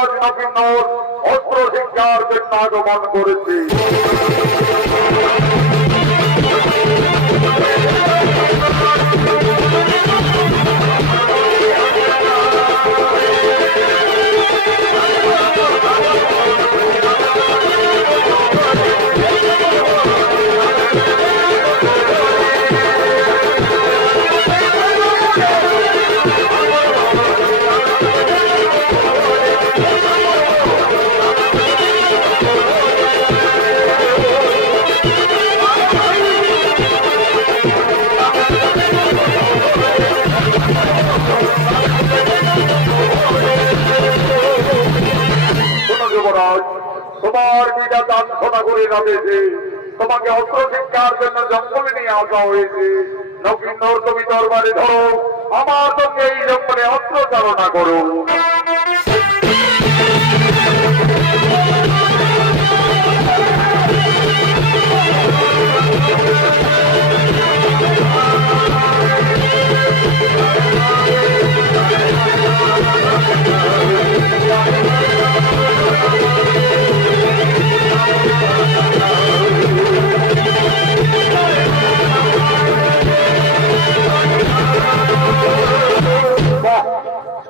যুবরাজ নবীনর অস্ত্র শিক্ষার জন্য আগমন করেছে। তোমার বিদা দান করে রাধেছে, তোমাকে অস্ত্র শিক্ষার জন্য জঙ্গলে নিয়ে আসা হয়েছে। নবীনর তুমি দরবারে ধরো, আমার সঙ্গে এই জঙ্গলে অস্ত্র চালনা করো।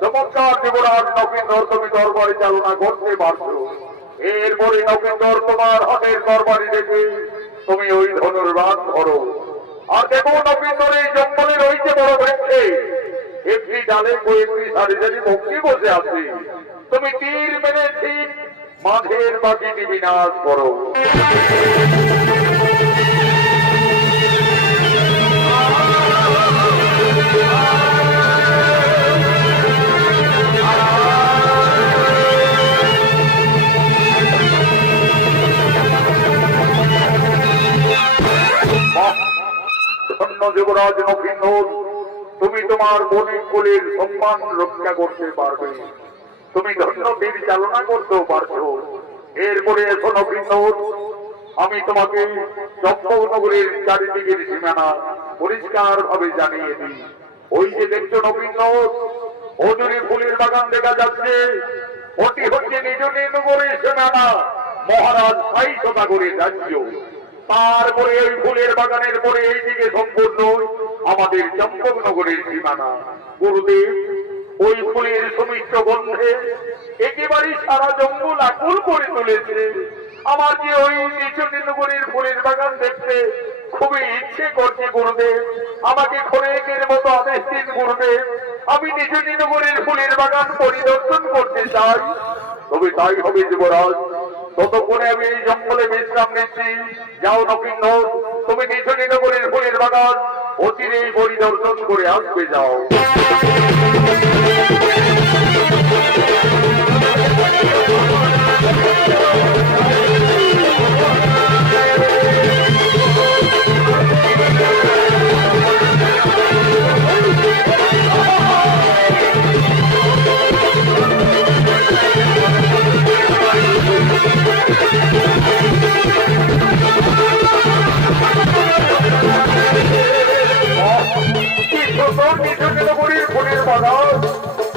চমৎকার যুবরাজ নবীনর তুমি দরবারে চালনা করতে পারছো। এরপরে নবীনর তোমার হাতের দরবারে রেখে তুমি ওই ধনুর্বাণ ধরো। আর দেখো নবীনর এই জঙ্গলে রয়েছে বড় বৃক্ষে একটি ডালে কয়েকটি সারি সারি পক্ষী বসে আছে। তুমি তীর মেরে ঠিক মাঝের বাকিটি বিনাশ করো। যুবরাজ নবীনর তুমি তোমার বণিক কুলের সম্মান রক্ষা করতে পারবে, তুমি ধন্য তীর চালনা করতেও পারছো। এরপরে এসো নবীনর, আমি তোমাকে চম্পকনগরের চারিদিকের সীমানা পরিষ্কার ভাবে জানিয়ে দিই। ওই যে দেখছো নবীনর, অজুরি ফুলের বাগান দেখা যাচ্ছে, ওটি হচ্ছে নিজ নগরের সীমানা, মহারাজ সাই সদাগরের রাজ্য। তারপরে ওই ফুলের বাগানের পরে এইদিকে সম্পূর্ণ আমাদের চম্পকনগরের সীমানা। গুরুদেব, ওই ফুলের সুমিষ্ট গন্ধে একেবারে সারা জঙ্গল আকুল করে তুলেছে। আমার যে ওই নিচনগরের ফুলের বাগান দেখতে খুবই ইচ্ছে করছে গুরুদেব, আমাকে খোরেকের মতো আদেশ দিন গুরুদেব, আমি নিচনগরের ফুলের বাগান পরিদর্শন করতে চাই। তবে তাই হবে যুবরাজ, ততক্ষণে আমি এই জঙ্গলে বিশ্রাম নিচ্ছি। যাও নবীনর, তুমি নিচনগরের ফুলের বাগান অচিরেই পরিদর্শন করে আসবে, যাও।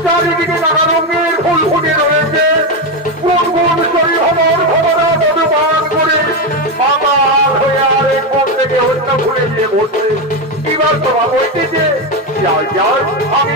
চারিদিকে নানা রঙের ফুল ফুটে রয়েছে, কোন কোন শরীর হবার ভবনা মধুপান করে মাতাল হয়ে আর এক মন থেকে অন্য ভুলে গিয়ে বসছে। এবার তোমার বইতেছে যাই যাই, আমি